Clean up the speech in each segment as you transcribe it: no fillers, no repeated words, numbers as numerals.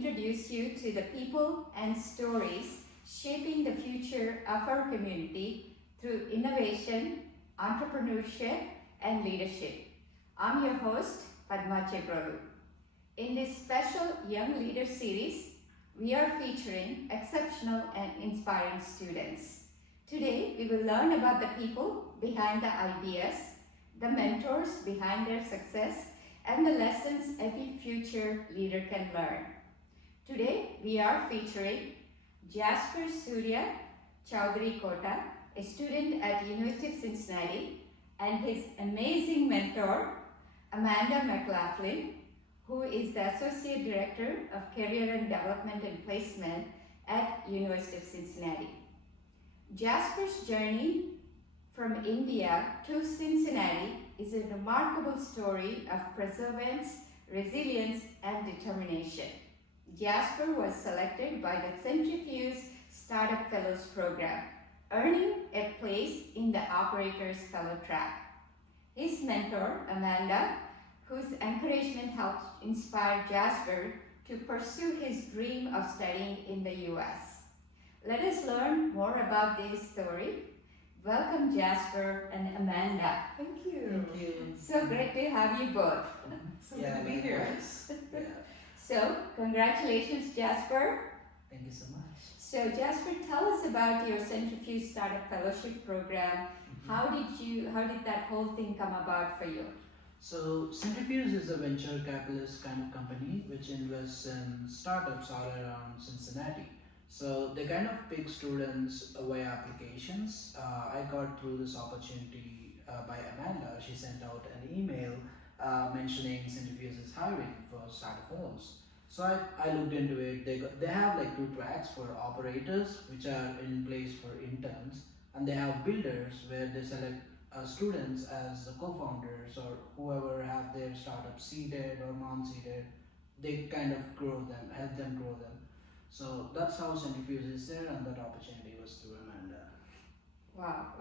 introduce you to the people and stories shaping the future of our community through innovation, entrepreneurship, and leadership. I'm your host, Padma Chebrolu. In this special Young Leader series, we are featuring exceptional and inspiring students. Today, we will learn about the people behind the ideas, the mentors behind their success, and the lessons every future leader can learn. Today, we are featuring Jasper Kota, a student at University of Cincinnati, and his amazing mentor, Amanda McLaughlin, who is the Associate Director of Career and Development and Placement at University of Cincinnati. Jasper's journey from India to Cincinnati is a remarkable story of perseverance, resilience, and determination. Jasper was selected by the Cintrifuse Startup Fellows Program, earning a place in the Operators Fellow track. His mentor, Amanda, whose encouragement helped inspire Jasper to pursue his dream of studying in the US. Let us learn more about this story. Welcome, Jasper and Amanda. Thank you. Thank you. So great to have you both. So good to be here. Yeah. So, congratulations, Jasper. Thank you so much. So, Jasper, tell us about your Cintrifuse Startup Fellowship Program. How did that whole thing come about for you? So Cintrifuse is a venture capitalist kind of company which invests in startups all around Cincinnati. So they kind of pick students via applications. I got through this opportunity by Amanda. She sent out an email mentioning Cintrifuse is hiring for startup fellows. So I looked into it. They have like two tracks for operators, which are in place for interns, and they have builders where they select students as the co-founders or whoever have their startup seeded or non-seeded. They kind of grow them, help them grow them. So that's how Cintrifuse is there, and that opportunity was through Amanda. Wow,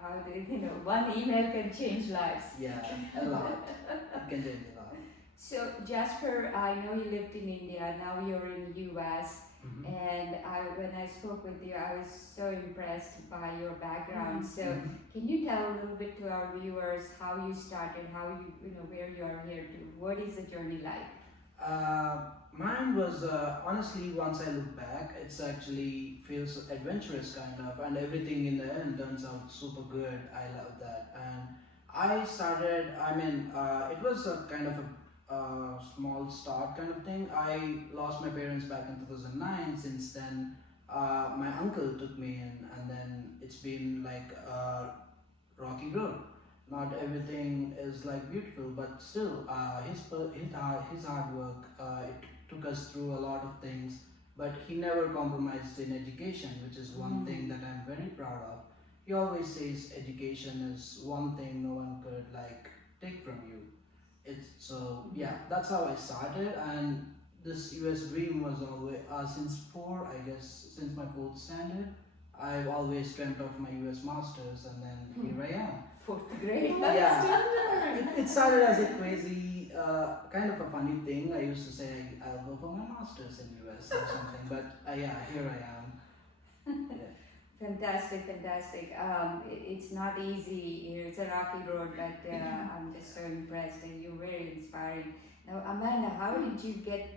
how did one email can change lives. Yeah, a lot. It can change a lot. So Jasper, I know you lived in India, now you're in the US. Mm-hmm. And when I spoke with you, I was so impressed by your background. So, Mm-hmm. can you tell a little bit to our viewers how you started, how where you are here to? What is the journey like? Mine was honestly, once I look back, it's actually feels adventurous kind of, and everything in the end turns out super good. I love that, and I started. It was a kind of a small start kind of thing. I lost my parents back in 2009. Since then, my uncle took me in, and then it's been like a rocky road. Not everything is like beautiful, but still, his hard work, it took us through a lot of things. But he never compromised in education, which is one thing that I'm very proud of. He always says education is one thing no one could like take from you. That's how I started, and this US dream was always since my fourth standard, I've always dreamt of my US masters, and then here I am. Fourth grade. Yeah, it started as a crazy, kind of a funny thing. I used to say I'll go for my masters in US or something, but here I am. Yeah. Fantastic. It's not easy. It's a rocky road, but I'm just so impressed, and you're very inspiring. Now, Amanda, how did you get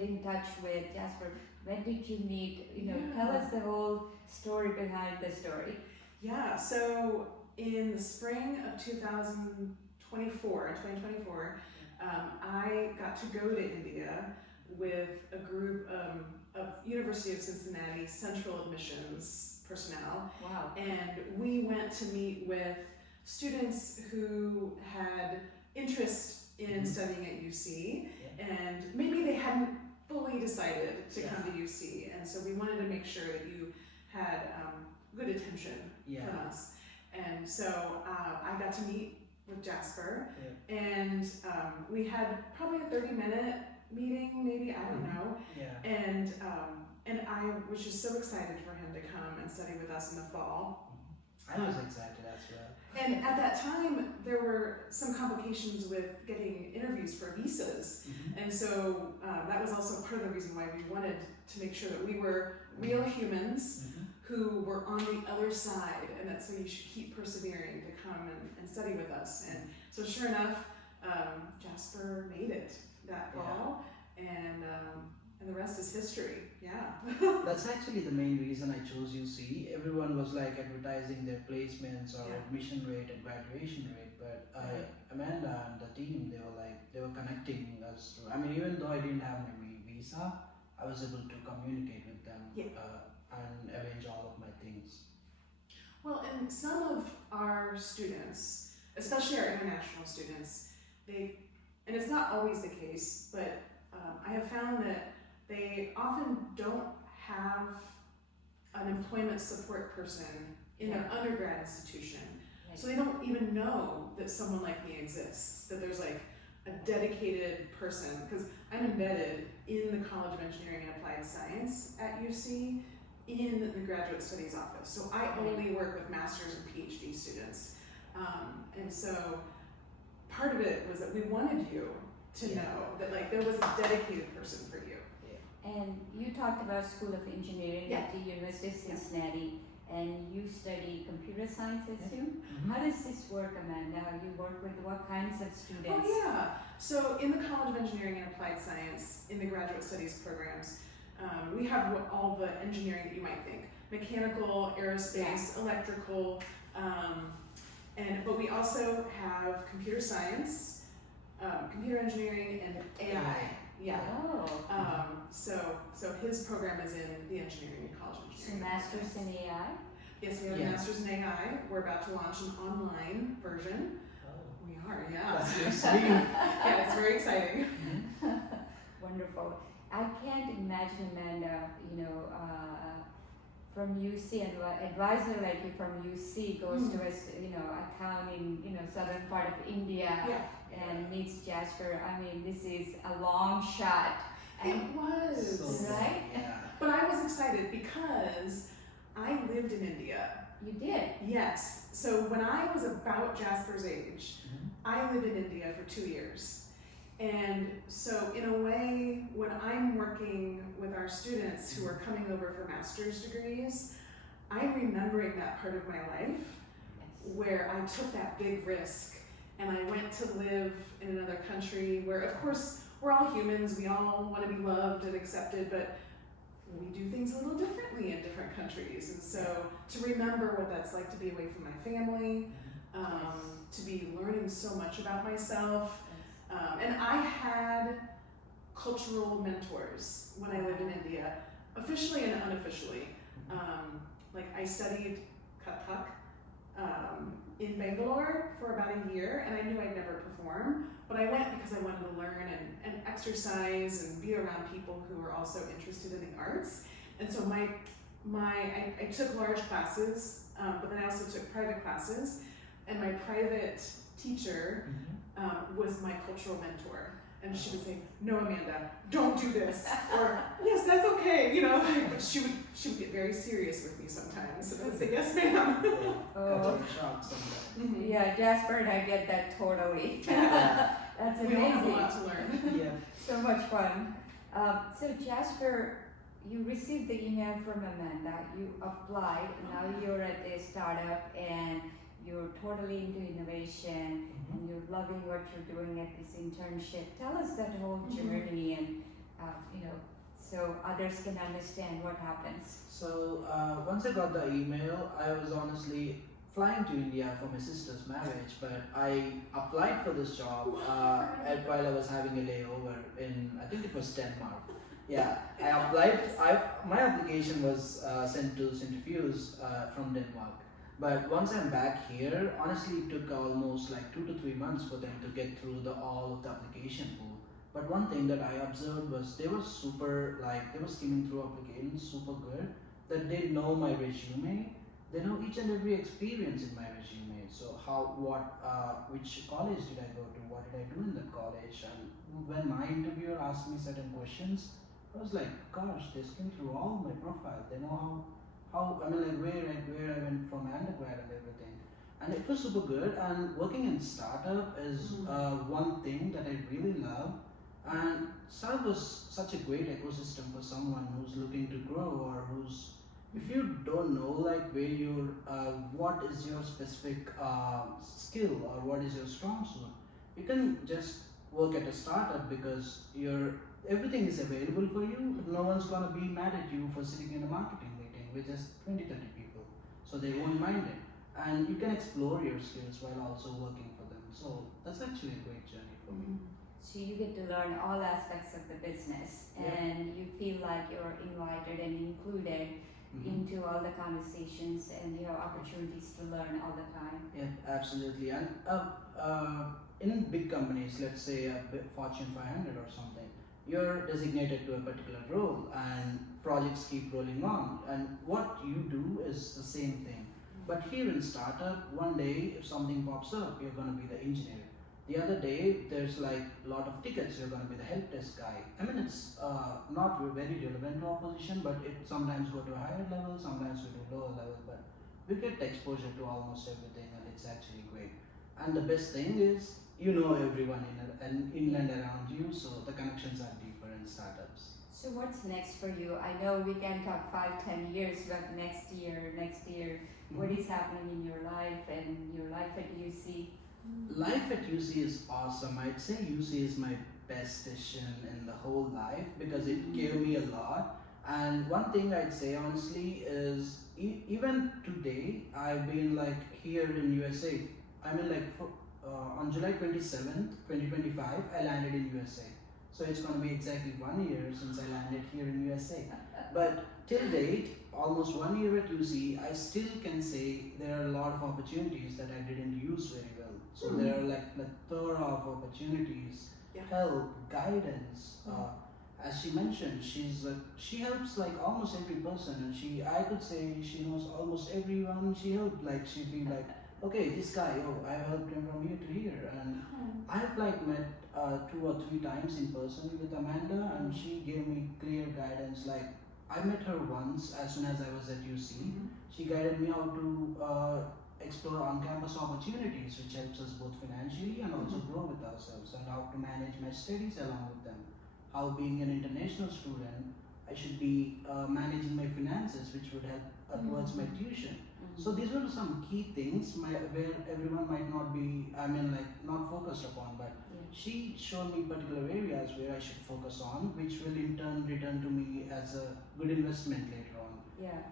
in touch with Jasper? When did you meet? Tell us the whole story behind the story. Yeah, so in the spring of 2024, I got to go to India with a group of University of Cincinnati Central Admissions personnel. Wow. And we went to meet with students who had interest in studying at UC, and maybe they hadn't fully decided to come to UC, and so we wanted to make sure that you had good attention from us. And so I got to meet with Jasper, and we had probably a 30-minute meeting, maybe, I don't know. And I was just so excited for him to come and study with us in the fall. I was excited as well. And at that time, there were some complications with getting interviews for visas. And so that was also part of the reason why we wanted to make sure that we were real humans who were on the other side, and that's why you should keep persevering to come and study with us. And so sure enough, Jasper made it that fall, and the rest is history. Yeah. That's actually the main reason I chose UC. Everyone was like advertising their placements or admission rate and graduation rate, but Amanda and the team, they were connecting us through. I mean, even though I didn't have my visa, I was able to communicate with them and arrange all of my things. Well, and some of our students, especially our international students, and it's not always the case, but I have found that they often don't have an employment support person in their undergrad institution. So they don't even know that someone like me exists, that there's like a dedicated person, because I'm embedded in the College of Engineering and Applied Science at UC in the Graduate Studies office. So I only work with master's and PhD students. And so part of it was that we wanted you to know that like there was a dedicated person for you. And you talked about School of Engineering at the University of Cincinnati, and you study computer science, I assume? How does this work, Amanda? You work with what kinds of students? Oh yeah, so in the College of Engineering and Applied Science, in the Graduate Studies programs, we have all the engineering that you might think. Mechanical, aerospace, electrical, but we also have computer science, computer engineering, and AI. Yeah. Oh. So his program is in the engineering, College of So Engineering. Masters in AI? Yes, we have a Masters in AI. We're about to launch an online version. Oh. We are, yeah. That's exciting. Yeah, it's very exciting. Wonderful. I can't imagine, Amanda, from UC, and an advisor like you from UC goes to a town in, southern part of India and meets Jasper. I mean, this is a long shot. And It was. Right? Yeah. But I was excited because I lived in India. You did? Yes. So when I was about Jasper's age, I lived in India for 2 years. And so in a way, when I'm working with our students who are coming over for master's degrees, I'm remembering that part of my life where I took that big risk and I went to live in another country where, of course, we're all humans, we all want to be loved and accepted, but we do things a little differently in different countries. And so to remember what that's like to be away from my family, to be learning so much about myself. And I had cultural mentors when I lived in India, officially and unofficially. Like I studied Kathak in Bangalore for about a year, and I knew I'd never perform, but I went because I wanted to learn and exercise and be around people who were also interested in the arts. And so I took large classes, but then I also took private classes, and my private teacher was my cultural mentor. And she would say, "No, Amanda, don't do this," or "Yes, that's okay," But she would get very serious with me sometimes, and I would say, "Yes, ma'am." Oh. Yeah, Jasper and I get that totally. That's amazing. We all have a lot to learn. Yeah. So much fun. So Jasper, you received the email from Amanda, you applied, now you're at a startup and you're totally into innovation and you're loving what you're doing at this internship. Tell us that whole journey and, so others can understand what happens. So once I got the email, I was honestly flying to India for my sister's marriage, but I applied for this job while I was having a layover in, I think it was Denmark. Yeah, I applied. My application was sent to Cintrifuse from Denmark. But once I'm back here, honestly, it took almost like 2 to 3 months for them to get through all of the application pool. But one thing that I observed was they were skimming through applications super good, that they know my resume, they know each and every experience in my resume. So which college did I go to, what did I do in that college, and when my interviewer asked me certain questions, I was like, gosh, they skimmed through all my profile, they know where I went from for my undergrad and everything. And it was super good. And working in startup is one thing that I really love. And startup was such a great ecosystem for someone who's looking to grow, or who's, if you don't know like where your what is your specific skill or what is your strong suit, you can just work at a startup because everything is available for you. No one's gonna be mad at you for sitting in a marketing meeting with just 20-30 people, so they won't mind it. And you can explore your skills while also working for them. So that's actually a great journey for me. So you get to learn all aspects of the business, and you feel like you're invited and included into all the conversations, and you have opportunities to learn all the time. Yeah, absolutely. And in big companies, let's say a Fortune 500 or something, you're designated to a particular role, and projects keep rolling on. And what you do is the same thing. But here in startup, one day if something pops up, you're going to be the engineer. The other day, there's like a lot of tickets, you're going to be the help desk guy. I mean, it's not very relevant to our position, but it sometimes go to a higher level, sometimes we do lower level, but we get exposure to almost everything, and it's actually great. And the best thing is, you know everyone in and around you, so the connections are deeper in startups. So what's next for you? I know we can talk 5-10 years, but next year, what is happening in your life and your life at UC? Life at UC is awesome. I'd say UC is my best decision in the whole life because it gave me a lot. And one thing I'd say honestly is even today I've been like here in USA. I mean like on July 27th, 2025, I landed in USA. So it's going to be exactly 1 year since I landed here in USA. But till date, almost 1 year at UC, I still can say there are a lot of opportunities that I didn't use very well. So there are like a plethora of opportunities, help, guidance. As she mentioned, she helps like almost every person, and I could say she knows almost everyone she helped. Like she'd be like, okay, this guy, I helped him from here to here, and I've like met 2 or 3 times in person with Amanda, and she gave me clear guidance. Like I met her once as soon as I was at UC. She guided me how to explore on-campus opportunities, which helps us both financially and also grow with ourselves, and how to manage my studies along with them. How being an international student, I should be managing my finances, which would help towards my tuition. So these were some key things where everyone might not be, not focused upon, but she showed me particular areas where I should focus on, which will in turn return to me as a good investment later on. Yeah.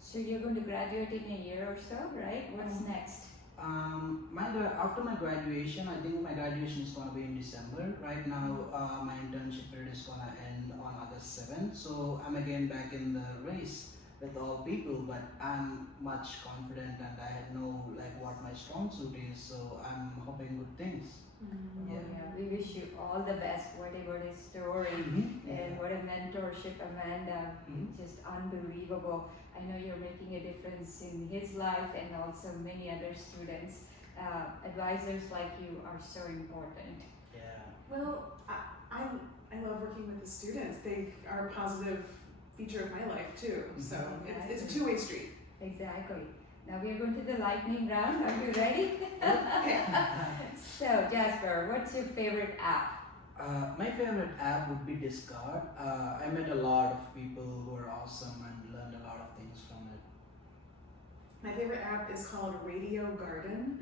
So you're going to graduate in a year or so, right? What's next? After my graduation, I think my graduation is going to be in December. Right now, my internship period is going to end on August 7th. So I'm again back in the race with all people, but I'm much confident and I know like what my strong suit is. So I'm hoping good things. We wish you all the best, whatever his story, and what a mentorship, Amanda, just unbelievable. I know you're making a difference in his life and also many other students. Advisors like you are so important. Well, I love working with the students. They are a positive feature of my life too. So it's a two-way street. Exactly. Now we are going to the lightning round. Are you ready? Okay. So Jasper, what's your favorite app? My favorite app would be Discord. I met a lot of people who are awesome and learned a lot of things from it. My favorite app is called Radio Garden,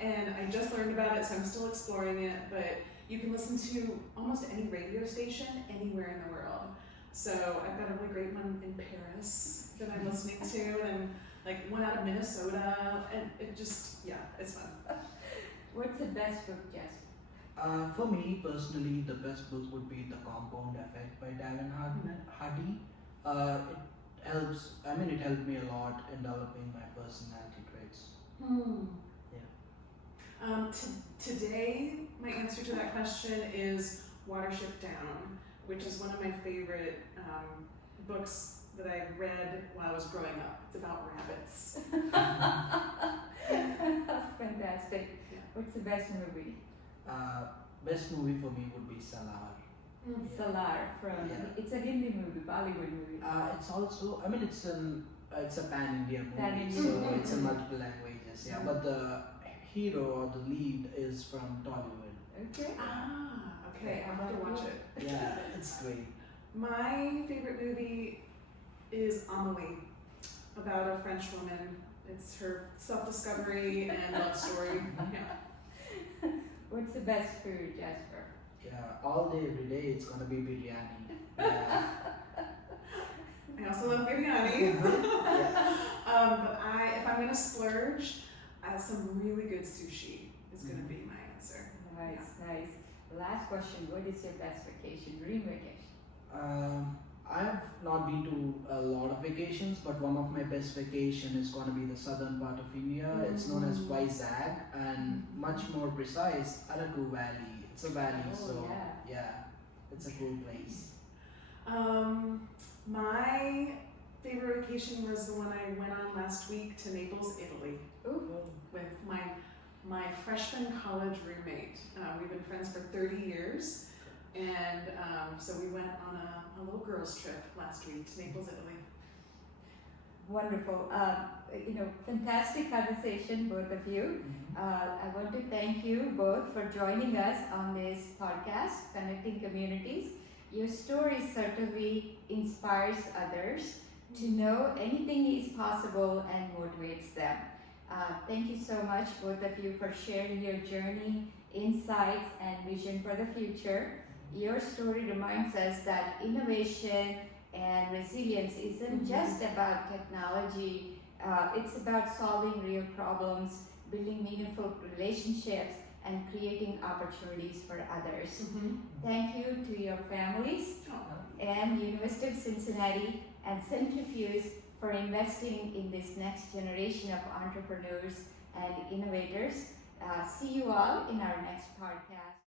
and I just learned about it, so I'm still exploring it, but you can listen to almost any radio station anywhere in the world. So I've got a really great one in Paris that I'm listening to, and like one out of Minnesota, and it just, it's fun. What's the best book, Jasper? For me personally, the best book would be The Compound Effect by Darren Hardy. It helped me a lot in developing my personality traits. Today, my answer to that question is Watership Down, which is one of my favorite books that I read while I was growing up. It's about rabbits. Fantastic. What's the best movie? Best movie for me would be Salar. Salar from, it's a Hindi movie, Bollywood movie. It's also, it's an it's a pan-India movie, Pan-India. so it's in multiple languages. Yeah, but the hero or the lead is from Tollywood. Okay. Okay, I'll have to watch it. Yeah, it's great. My favorite movie is Amelie, about a French woman. It's her self-discovery and love story. Yeah. What's the best food, Jasper? Yeah, all day, every day, it's gonna be biryani. Yeah. I also love biryani. Yeah. But if I'm gonna splurge, some really good sushi is gonna be my answer. Nice, nice. Last question, what is your best vacation, dream vacation? I've not been to a lot of vacations, but one of my best vacation is gonna be the southern part of India. It's known as Vizag, and much more precise, Araku Valley. It's a valley, Oh, so yeah. it's a cool place. My favorite vacation was the one I went on last week to Naples, Italy, Ooh. with my freshman college roommate. We've been friends for 30 years, and so we went on a little girls' trip last week to Naples, Italy. Wonderful. Fantastic conversation, both of you. I want to thank you both for joining us on this podcast, Connecting Communities. Your story certainly inspires others to know anything is possible and motivates them. Thank you so much, both of you, for sharing your journey, insights, and vision for the future. Your story reminds us that innovation and resilience isn't just about technology, it's about solving real problems, building meaningful relationships, and creating opportunities for others. Thank you to your families and University of Cincinnati and Cintrifuse for investing in this next generation of entrepreneurs and innovators. See you all in our next podcast.